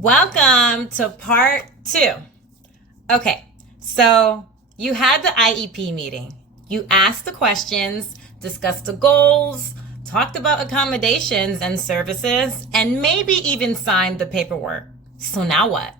Welcome to part 2. Okay, so you had the IEP meeting. You asked the questions, discussed the goals, talked about accommodations and services, and maybe even signed the paperwork. So now what?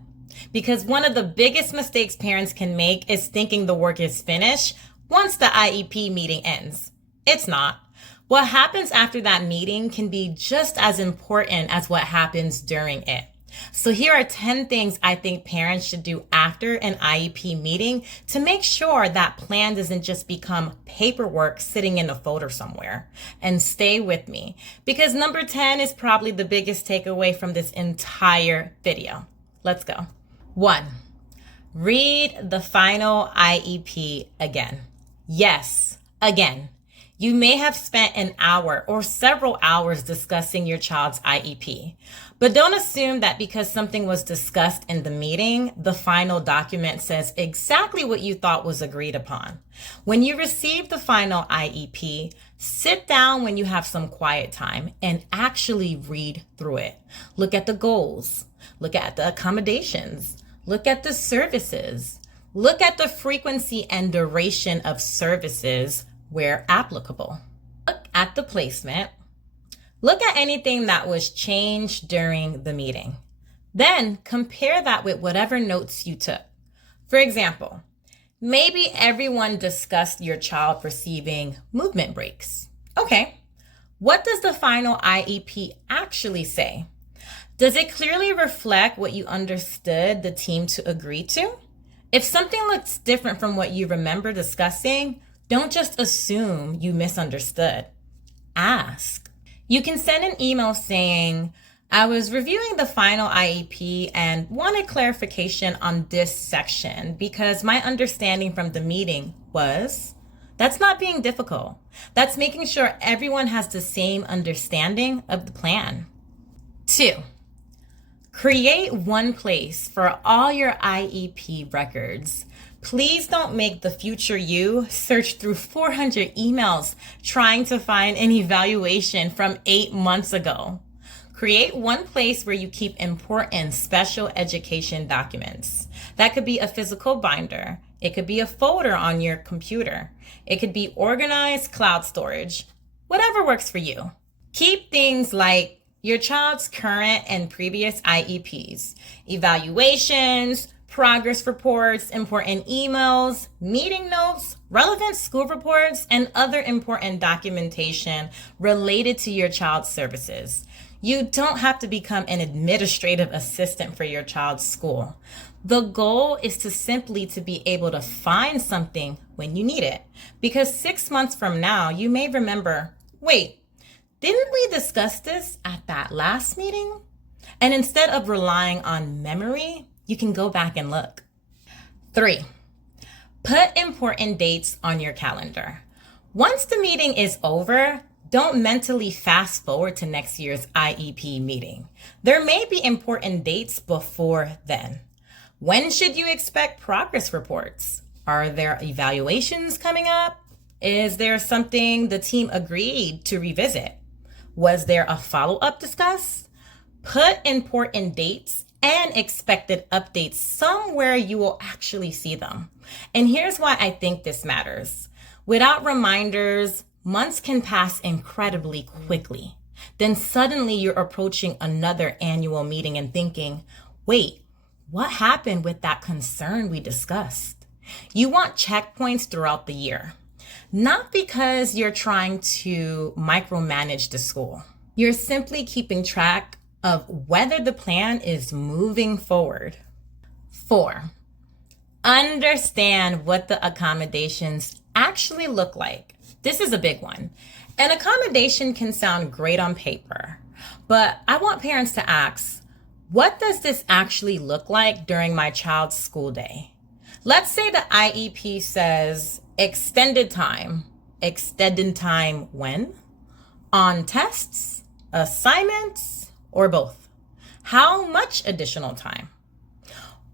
Because one of the biggest mistakes parents can make is thinking the work is finished once the IEP meeting ends. It's not. What happens after that meeting can be just as important as what happens during it. So here are 10 things I think parents should do after an IEP meeting to make sure that plan doesn't just become paperwork sitting in a folder somewhere. And stay with me, because number 10 is probably the biggest takeaway from this entire video. Let's go. 1. Read the final IEP again. Yes, again. You may have spent an hour or several hours discussing your child's IEP, but don't assume that because something was discussed in the meeting, the final document says exactly what you thought was agreed upon. When you receive the final IEP, sit down when you have some quiet time and actually read through it. Look at the goals, look at the accommodations, look at the services, look at the frequency and duration of services where applicable. Look at the placement. Look at anything that was changed during the meeting. Then compare that with whatever notes you took. For example, maybe everyone discussed your child receiving movement breaks. Okay, what does the final IEP actually say? Does it clearly reflect what you understood the team to agree to? If something looks different from what you remember discussing, don't just assume you misunderstood. Ask. You can send an email saying, I was reviewing the final IEP and wanted clarification on this section because my understanding from the meeting was. That's not being difficult. That's making sure everyone has the same understanding of the plan. 2. Create one place for all your IEP records. Please don't make the future you search through 400 emails trying to find an evaluation from 8 months ago. Create one place where you keep important special education documents. That could be a physical binder. It could be a folder on your computer. It could be organized cloud storage. Whatever works for you. Keep things like your child's current and previous IEPs, evaluations, progress reports, important emails, meeting notes, relevant school reports, and other important documentation related to your child's services. You don't have to become an administrative assistant for your child's school. The goal is to simply to be able to find something when you need it. Because 6 months from now, you may remember, wait, didn't we discuss this at that last meeting? And instead of relying on memory, you can go back and look. 3. Put important dates on your calendar. Once the meeting is over, don't mentally fast forward to next year's IEP meeting. There may be important dates before then. When should you expect progress reports? Are there evaluations coming up? Is there something the team agreed to revisit? Was there a follow-up discussed? Put important dates and expected updates somewhere you will actually see them. And here's why I think this matters. Without reminders, months can pass incredibly quickly. Then suddenly you're approaching another annual meeting and thinking, wait, what happened with that concern we discussed? You want checkpoints throughout the year, not because you're trying to micromanage the school. You're simply keeping track of whether the plan is moving forward. 4. Understand what the accommodations actually look like. This is a big one. An accommodation can sound great on paper, but I want parents to ask, what does this actually look like during my child's school day? Let's say the IEP says extended time. Extended time when? On tests, assignments, or both? How much additional time?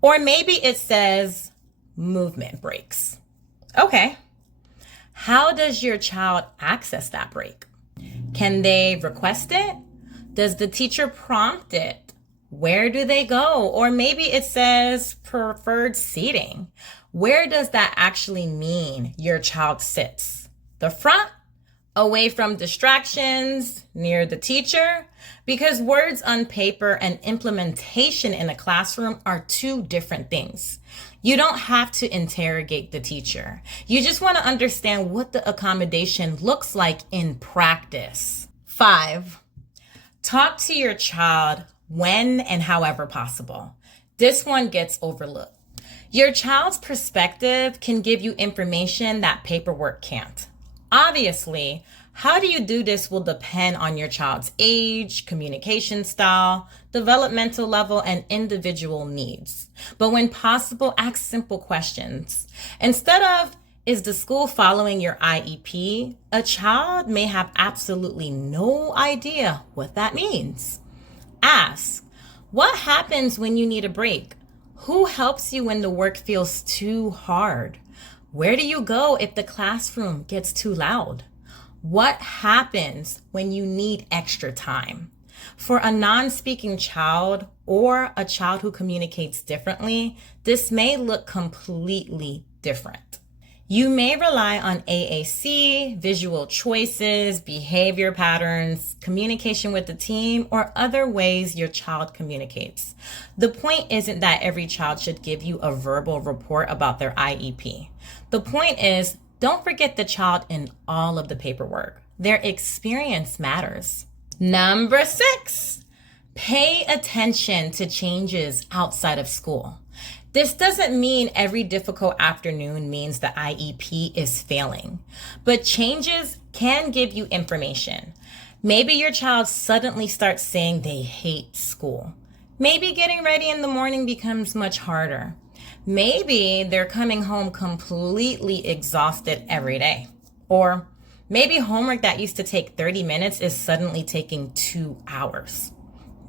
Or maybe it says movement breaks. Okay. How does your child access that break? Can they request it? Does the teacher prompt it? Where do they go? Or maybe it says preferred seating. Where does that actually mean your child sits? The front? Away from distractions, near the teacher? Because words on paper and implementation in a classroom are two different things. You don't have to interrogate the teacher. You just want to understand what the accommodation looks like in practice. 5, talk to your child when and however possible. This one gets overlooked. Your child's perspective can give you information that paperwork can't. Obviously, how do you do this will depend on your child's age, communication style, developmental level, and individual needs. But when possible, ask simple questions. Instead of, is the school following your IEP? A child may have absolutely no idea what that means. Ask, what happens when you need a break? Who helps you when the work feels too hard? Where do you go if the classroom gets too loud? What happens when you need extra time? For a non-speaking child or a child who communicates differently, this may look completely different. You may rely on AAC, visual choices, behavior patterns, communication with the team, or other ways your child communicates. The point isn't that every child should give you a verbal report about their IEP. The point is, don't forget the child in all of the paperwork. Their experience matters. Number 6, pay attention to changes outside of school. This doesn't mean every difficult afternoon means the IEP is failing, but changes can give you information. Maybe your child suddenly starts saying they hate school. Maybe getting ready in the morning becomes much harder. Maybe they're coming home completely exhausted every day. Or maybe homework that used to take 30 minutes is suddenly taking 2 hours.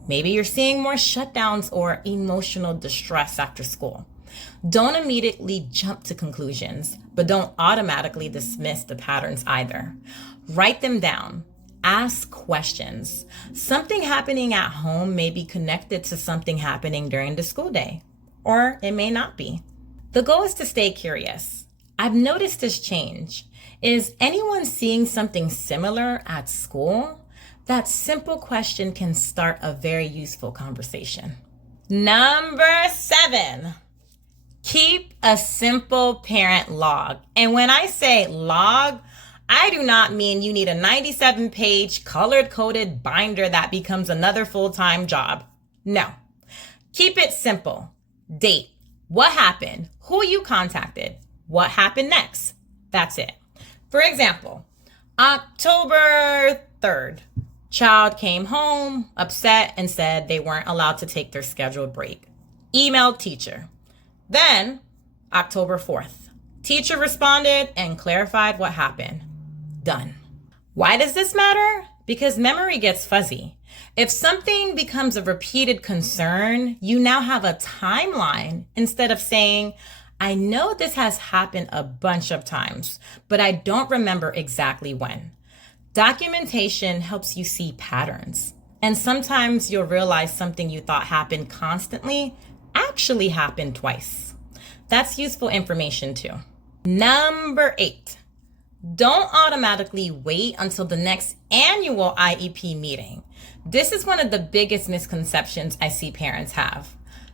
Maybe you're seeing more shutdowns or emotional distress after school. Don't immediately jump to conclusions, but don't automatically dismiss the patterns either. Write them down. Ask questions. Something happening at home may be connected to something happening during the school day, or it may not be. The goal is to stay curious. I've noticed this change. Is anyone seeing something similar at school? That simple question can start a very useful conversation. Number 7, keep a simple parent log. And when I say log, I do not mean you need a 97-page colored-coded binder that becomes another full-time job. No. Keep it simple. Date. What happened? Who you contacted? What happened next? That's it. For example, October 3rd. Child came home upset and said they weren't allowed to take their scheduled break. Emailed teacher. Then, October 4th. Teacher responded and clarified what happened. Done. Why does this matter? Because memory gets fuzzy. If something becomes a repeated concern, you now have a timeline instead of saying, I know this has happened a bunch of times, but I don't remember exactly when. Documentation helps you see patterns, and sometimes you'll realize something you thought happened constantly actually happened twice. That's useful information too. Number 8, don't automatically wait until the next annual IEP meeting. This is one of the biggest misconceptions I see parents have.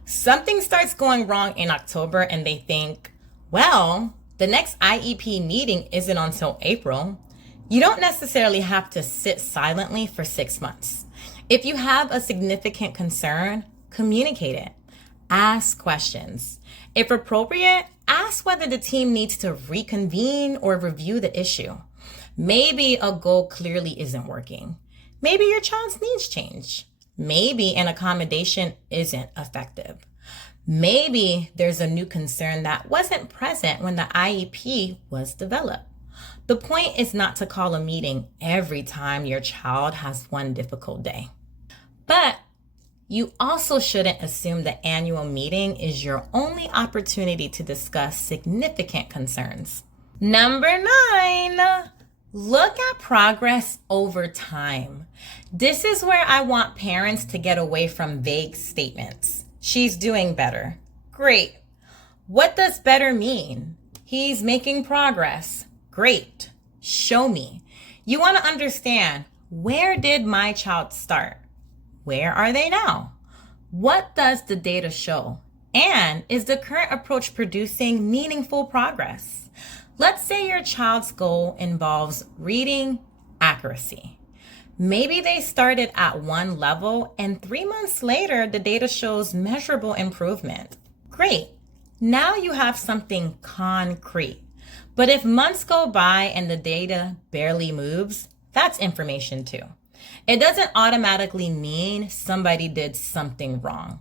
Something starts going wrong in October and they think, well, the next IEP meeting isn't until April. You don't necessarily have to sit silently for 6 months. If you have a significant concern, communicate it. Ask questions. If appropriate, ask whether the team needs to reconvene or review the issue. Maybe a goal clearly isn't working. Maybe your child's needs change. Maybe an accommodation isn't effective. Maybe there's a new concern that wasn't present when the IEP was developed. The point is not to call a meeting every time your child has one difficult day. But you also shouldn't assume the annual meeting is your only opportunity to discuss significant concerns. Number 9, Look at progress over time. This is where I want parents to get away from vague statements. She's doing better. Great. What does better mean? He's making progress. Great. Show me. You want to understand, where did my child start? Where are they now? What does the data show? And is the current approach producing meaningful progress? Let's say your child's goal involves reading accuracy. Maybe they started at one level and 3 months later, the data shows measurable improvement. Great. Now you have something concrete. But if months go by and the data barely moves, that's information too. It doesn't automatically mean somebody did something wrong.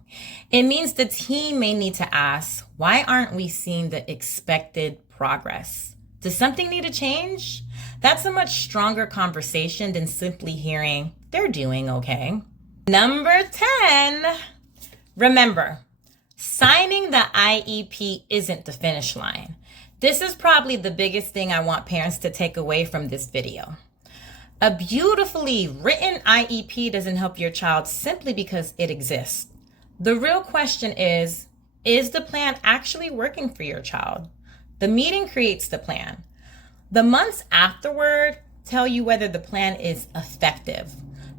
It means the team may need to ask, why aren't we seeing the expected progress? Does something need to change? That's a much stronger conversation than simply hearing, they're doing okay. Number 10, remember, signing the IEP isn't the finish line. This is probably the biggest thing I want parents to take away from this video. A beautifully written IEP doesn't help your child simply because it exists. The real question is the plan actually working for your child? The meeting creates the plan. The months afterward tell you whether the plan is effective.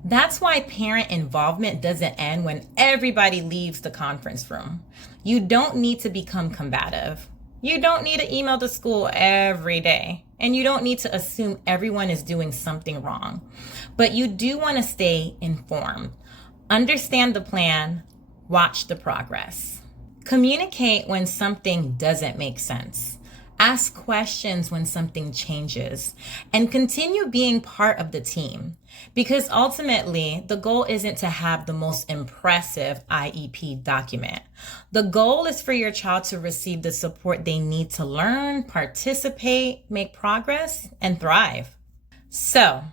That's why parent involvement doesn't end when everybody leaves the conference room. You don't need to become combative. You don't need to email the school every day. And you don't need to assume everyone is doing something wrong. But you do want to stay informed. Understand the plan. Watch the progress. Communicate when something doesn't make sense. Ask questions when something changes. And continue being part of the team. Because ultimately, the goal isn't to have the most impressive IEP document. The goal is for your child to receive the support they need to learn, participate, make progress, and thrive. So,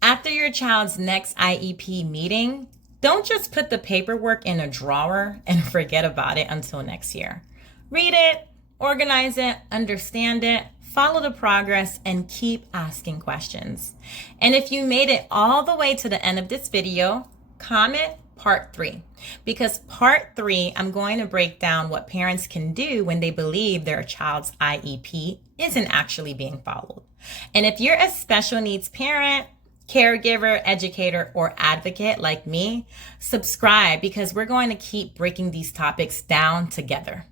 after your child's next IEP meeting, don't just put the paperwork in a drawer and forget about it until next year. Read it, organize it, understand it, follow the progress, and keep asking questions. And if you made it all the way to the end of this video, comment part 3. Because part 3, I'm going to break down what parents can do when they believe their child's IEP isn't actually being followed. And if you're a special needs parent, caregiver, educator, or advocate like me, subscribe because we're going to keep breaking these topics down together.